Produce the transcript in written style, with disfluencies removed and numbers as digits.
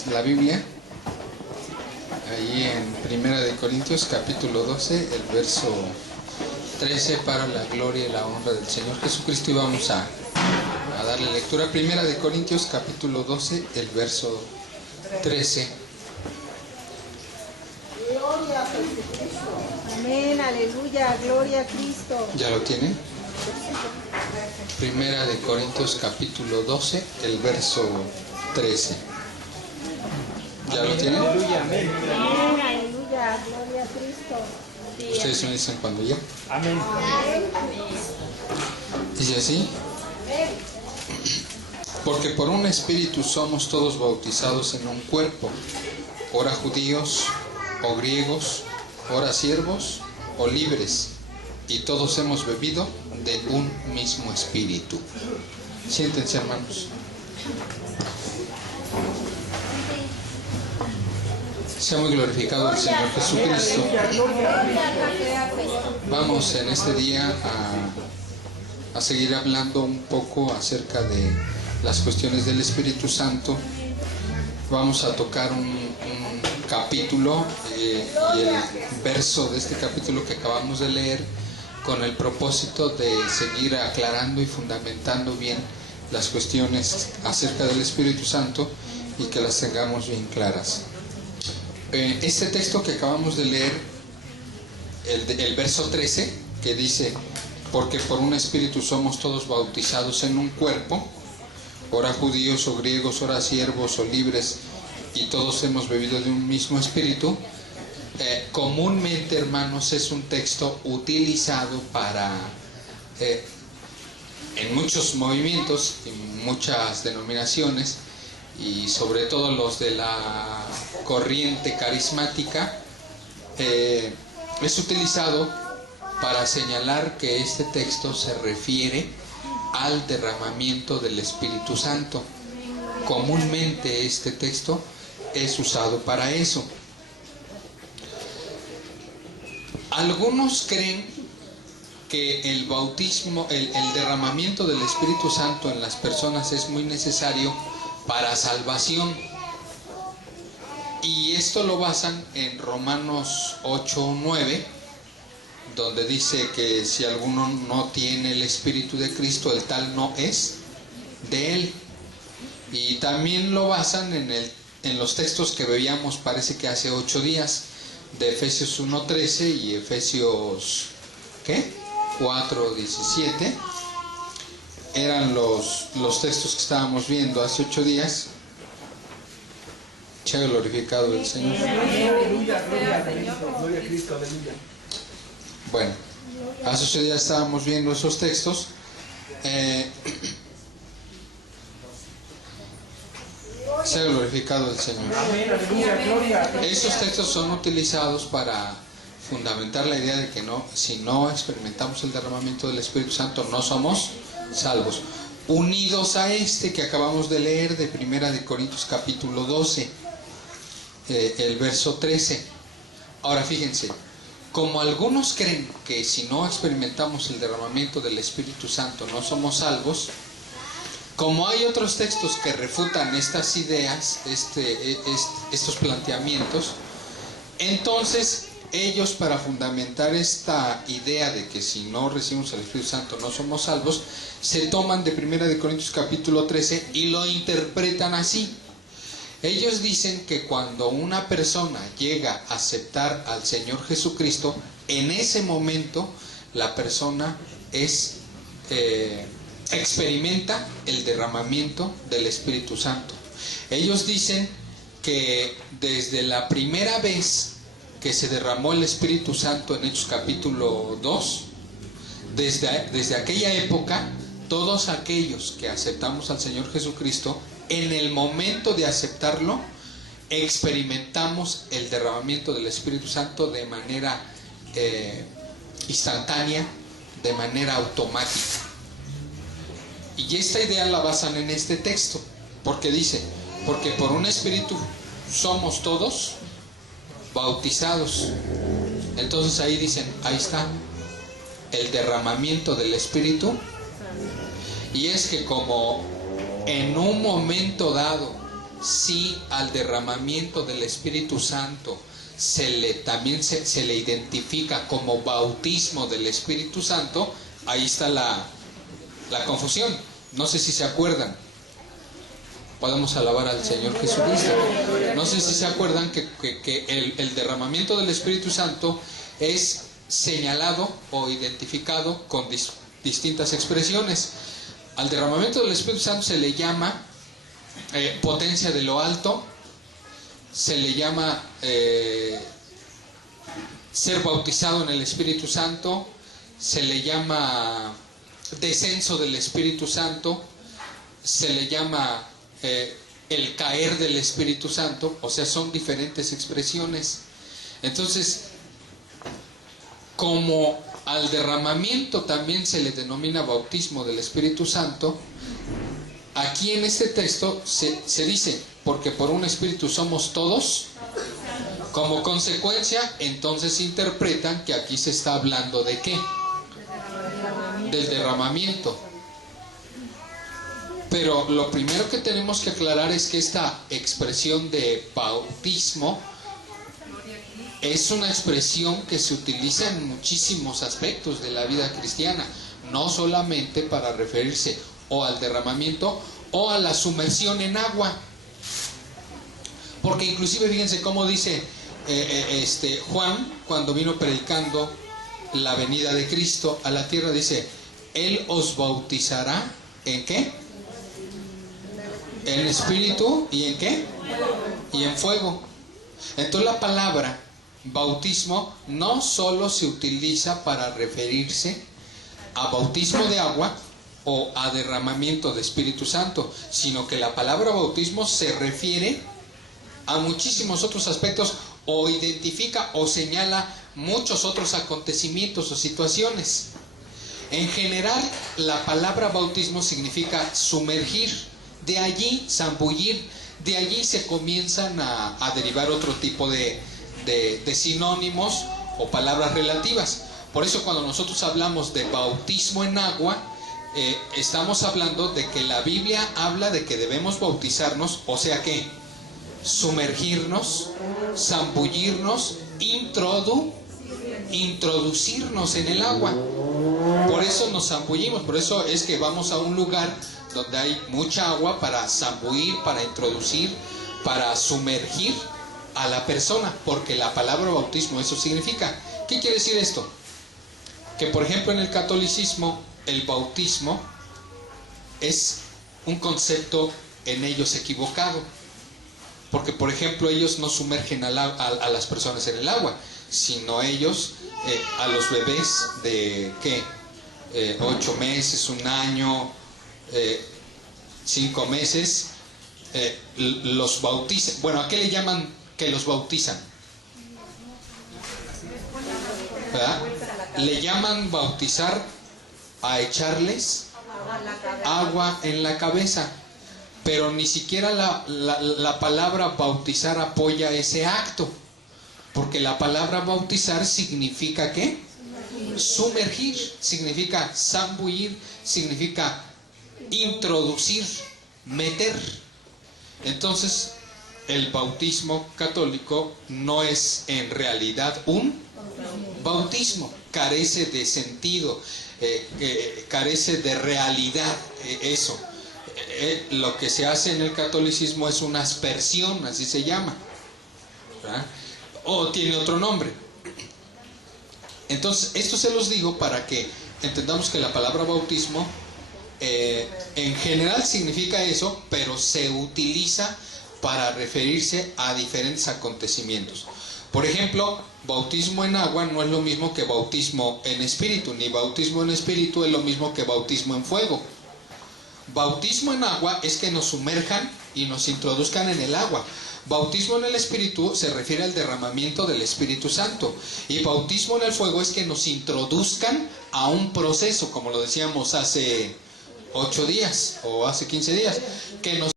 ustedes la Biblia, ahí en Primera de Corintios capítulo 12, el verso 13, para la gloria y la honra del Señor Jesucristo, y vamos a darle lectura. Primera de Corintios capítulo 12, el verso 13. Gloria a Jesucristo. Amén, aleluya, gloria a Cristo. ¿Ya lo tienen? Primera de Corintios capítulo 12, el verso 13. ¿Ya lo tienen? Aleluya, amén, aleluya, gloria a Cristo. Ustedes me dicen cuando ya. Amén. Dice así: porque por un espíritu somos todos bautizados en un cuerpo, ora judíos o griegos, ora siervos o libres, y todos hemos bebido de un mismo espíritu. Siéntense, hermanos. Sea muy glorificado el Señor Jesucristo. Vamos en este día a seguir hablando un poco acerca de las cuestiones del Espíritu Santo. Vamos a tocar un capítulo y el verso de este capítulo que acabamos de leer, con el propósito de seguir aclarando y fundamentando bien las cuestiones acerca del Espíritu Santo y que las tengamos bien claras. Este texto que acabamos de leer, el verso 13, que dice: porque por un espíritu somos todos bautizados en un cuerpo, ora judíos o griegos, ora siervos o libres, y todos hemos bebido de un mismo espíritu. Comúnmente, hermanos, es un texto utilizado para en muchos movimientos y muchas denominaciones, y sobre todo los de la corriente carismática, es utilizado para señalar que este texto se refiere al derramamiento del Espíritu Santo. Comúnmente este texto es usado para eso. Algunos creen que el bautismo, el derramamiento del Espíritu Santo en las personas es muy necesario para salvación, y esto lo basan en Romanos 8:9, donde dice que si alguno no tiene el Espíritu de Cristo, el tal no es de él. Y también lo basan en los textos que veíamos, parece que hace 8 días, de Efesios 1:13 y Efesios 4:17. Eran los textos que estábamos viendo hace 8 días. Sea glorificado el Señor. Aleluya, gloria a Cristo, aleluya. Bueno, hace 8 días estábamos viendo esos textos. Sea glorificado el Señor. Amén, aleluya, gloria. Esos textos son utilizados para fundamentar la idea de que si no experimentamos el derramamiento del Espíritu Santo, no somos salvos. Unidos a este que acabamos de leer de Primera de Corintios capítulo 12, el verso 13. Ahora fíjense, como algunos creen que si no experimentamos el derramamiento del Espíritu Santo no somos salvos, como hay otros textos que refutan estas ideas, estos planteamientos, entonces ellos, para fundamentar esta idea de que si no recibimos el Espíritu Santo no somos salvos, se toman de Primera de Corintios capítulo 13 y lo interpretan así. Ellos dicen que cuando una persona llega a aceptar al Señor Jesucristo, en ese momento la persona experimenta el derramamiento del Espíritu Santo. Ellos dicen que desde la primera vez que se derramó el Espíritu Santo en Hechos capítulo 2, desde aquella época, todos aquellos que aceptamos al Señor Jesucristo, en el momento de aceptarlo, experimentamos el derramamiento del Espíritu Santo de manera instantánea, de manera automática. Y esta idea la basan en este texto, porque dice: porque por un espíritu somos todos bautizados. Entonces ahí dicen, ahí está el derramamiento del Espíritu. Y es que como en un momento dado si al derramamiento del Espíritu Santo también se le identifica como bautismo del Espíritu Santo, ahí está la confusión. No sé si se acuerdan. Podemos alabar al Señor Jesucristo. No sé si se acuerdan que el derramamiento del Espíritu Santo es señalado o identificado con distintas expresiones. Al derramamiento del Espíritu Santo se le llama potencia de lo alto, se le llama ser bautizado en el Espíritu Santo, se le llama descenso del Espíritu Santo, se le llama el caer del Espíritu Santo. O sea, son diferentes expresiones. Entonces, como al derramamiento también se le denomina bautismo del Espíritu Santo, aquí en este texto se dice, porque por un Espíritu somos todos. Como consecuencia, entonces interpretan que aquí se está hablando ¿de qué? Del derramamiento. Pero lo primero que tenemos que aclarar es que esta expresión de bautismo es una expresión que se utiliza en muchísimos aspectos de la vida cristiana, no solamente para referirse o al derramamiento o a la sumersión en agua. Porque inclusive fíjense cómo dice Juan cuando vino predicando la venida de Cristo a la tierra, dice: Él os bautizará ¿en qué? En espíritu y ¿en qué? Y en fuego. Entonces la palabra bautismo no solo se utiliza para referirse a bautismo de agua o a derramamiento de Espíritu Santo, sino que la palabra bautismo se refiere a muchísimos otros aspectos, o identifica o señala muchos otros acontecimientos o situaciones. En general, la palabra bautismo significa sumergir. De allí, zambullir, de allí se comienzan a derivar otro tipo de sinónimos o palabras relativas. Por eso cuando nosotros hablamos de bautismo en agua, estamos hablando de que la Biblia habla de que debemos bautizarnos, o sea que sumergirnos, zambullirnos, introducirnos en el agua. Por eso nos zambullimos, por eso es que vamos a un lugar donde hay mucha agua para zambullir, para introducir, para sumergir a la persona, porque la palabra bautismo eso significa. ¿Qué quiere decir esto? Que por ejemplo en el catolicismo el bautismo es un concepto en ellos equivocado, porque por ejemplo ellos no sumergen a las personas en el agua, sino ellos a los bebés de ¿qué? 8 meses, 1 año, 5 meses, los bautizan. Bueno, ¿a qué le llaman que los bautizan? ¿Verdad? Le llaman bautizar a echarles agua en la cabeza, pero ni siquiera la palabra bautizar apoya ese acto, porque la palabra bautizar significa ¿qué? Sumergir, significa zambullir, significa introducir, meter. Entonces el bautismo católico no es en realidad un bautismo, carece de sentido, carece de realidad. Eso, lo que se hace en el catolicismo es una aspersión, así se llama, ¿verdad? O tiene otro nombre. Entonces esto se los digo para que entendamos que la palabra bautismo en general significa eso, pero se utiliza para referirse a diferentes acontecimientos. Por ejemplo, bautismo en agua no es lo mismo que bautismo en espíritu, ni bautismo en espíritu es lo mismo que bautismo en fuego. Bautismo en agua es que nos sumerjan y nos introduzcan en el agua. Bautismo en el Espíritu se refiere al derramamiento del Espíritu Santo. Y bautismo en el fuego es que nos introduzcan a un proceso, como lo decíamos hace 8 días o hace 15 días, que nos